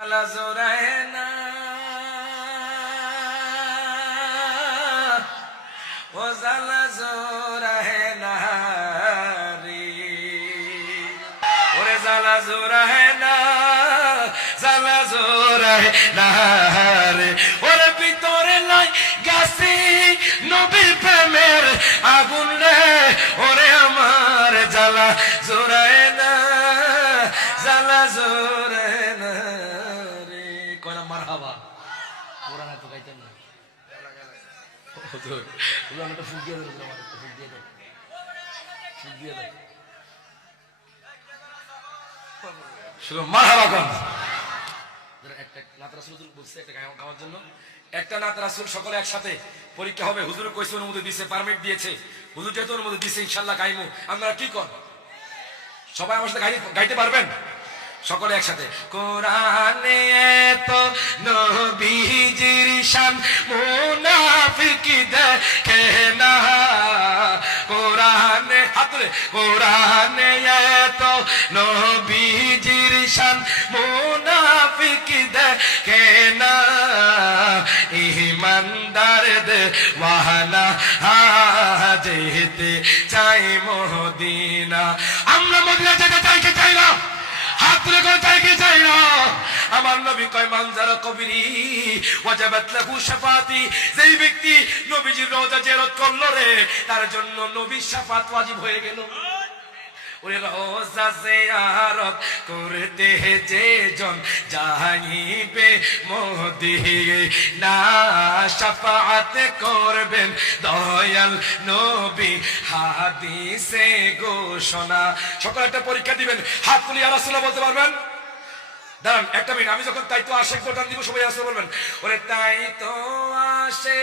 জ্বালা জোড়ায় না। ও জ্বালা জোড়ায় না রে। ওরে জ্বালা জোড়ায় না জ্বালা জোড়ায় না রে। ওরে ভিতরে লাই গাছি, নবীর প্রেমের আগুন রে। ওরে আমার জ্বালা জোড়ায় না জ্বালা জোড়ায় গাইতেন না। একটা সকলে একসাথে পরীক্ষা হবে। হুজুর অনুমতি দিয়েছে পারমিট দিয়েছে। হুজুর যেহেতু অনুমতি ইনশাল্লাহ গাইমু। আপনারা কি কর? সবাই আমার সাথে গাইতে পারবেন? সকলে একসাথে। কোরআনে দেখে না কোরআনে হাতরে কোরআনে তো নবীজির শান। মুনাফিক দেখে না ইমানদার দে ওয়াহানা। যেতে চাই মদিনা। আমরা মদিনা যেতে চাই চাই না? হাত তুলে করে চাই চাই না? আমার নবী কয়, মানজার কবিরি, ওয়াজাবাত লাহু শাফাতি। যেই ব্যক্তি নবীজির রওজা জিয়ারত করল রে, তার জন্য নবী শাফাত ওয়াজিব হয়ে গেল। ওরে রোজা জিয়ারত করতে যে জন যাইবে মোদি না শাফাত করবেন দয়াল নবী। হাদিসে ঘোষণা। সকল একটা পরীক্ষা দিবেন, হাত তুলি আর বলতে পারবেন? দাঁড়ান, একটা মিনিট, আমি যখন তাই তো আসে বোটান দিব, সবাই আসতে বলবেন। ওরে তাই তো আসে।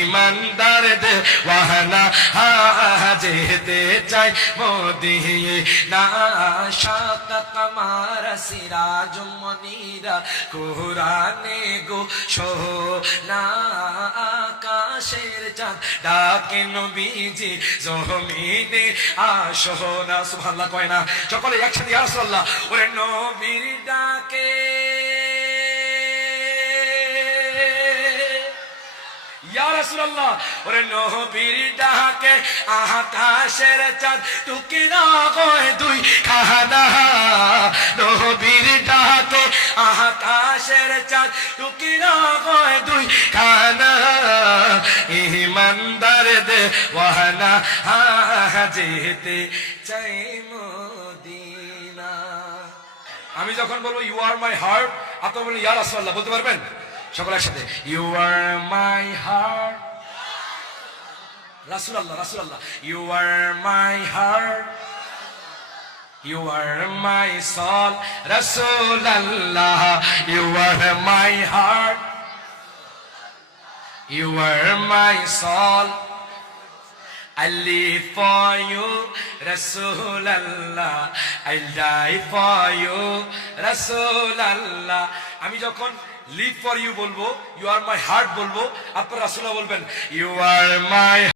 ইমানদার দে ওয়াহনা যেতে চাই মদিনা শাক কামার সিরাজ মনিরা কোরআনে গো সোনা আকাশের চাঁদ ডাকে নবীজি জমিনে আসো না, সুবহানাল্লাহ, কয় না? সকলে একসাথে ইয়া রাসূলুল্লাহ, ওরে নবীর ডাকে রাসূলুল্লাহ, ওরে নবীর ডাকে আকাশের চাঁদ দুই নবীর ডাকে আকাশের চাঁদ দুই খানা। ইমানদার দে ওয়াহনা যেতে চাই মদিনা। আমি যখন বলব ইউ আর মাই হার্ট আপনার বলবেন ইয়া রাসূলুল্লাহ বলতে পারবেন? সকল একসাথে ইউ আর মাই হার্ট রাসুল আল্লাহ রাসুল আল্লাহ you are my heart you are my soul রাসুল আল্লাহ you are my heart you are my live for you, Rasulallah. I die for. আমি যখন লিভ ফর ইউ বলব ইউ আর মাই হার্ট বলব আপনার রাসুল্লাহ বলবেন ইউ আর মাই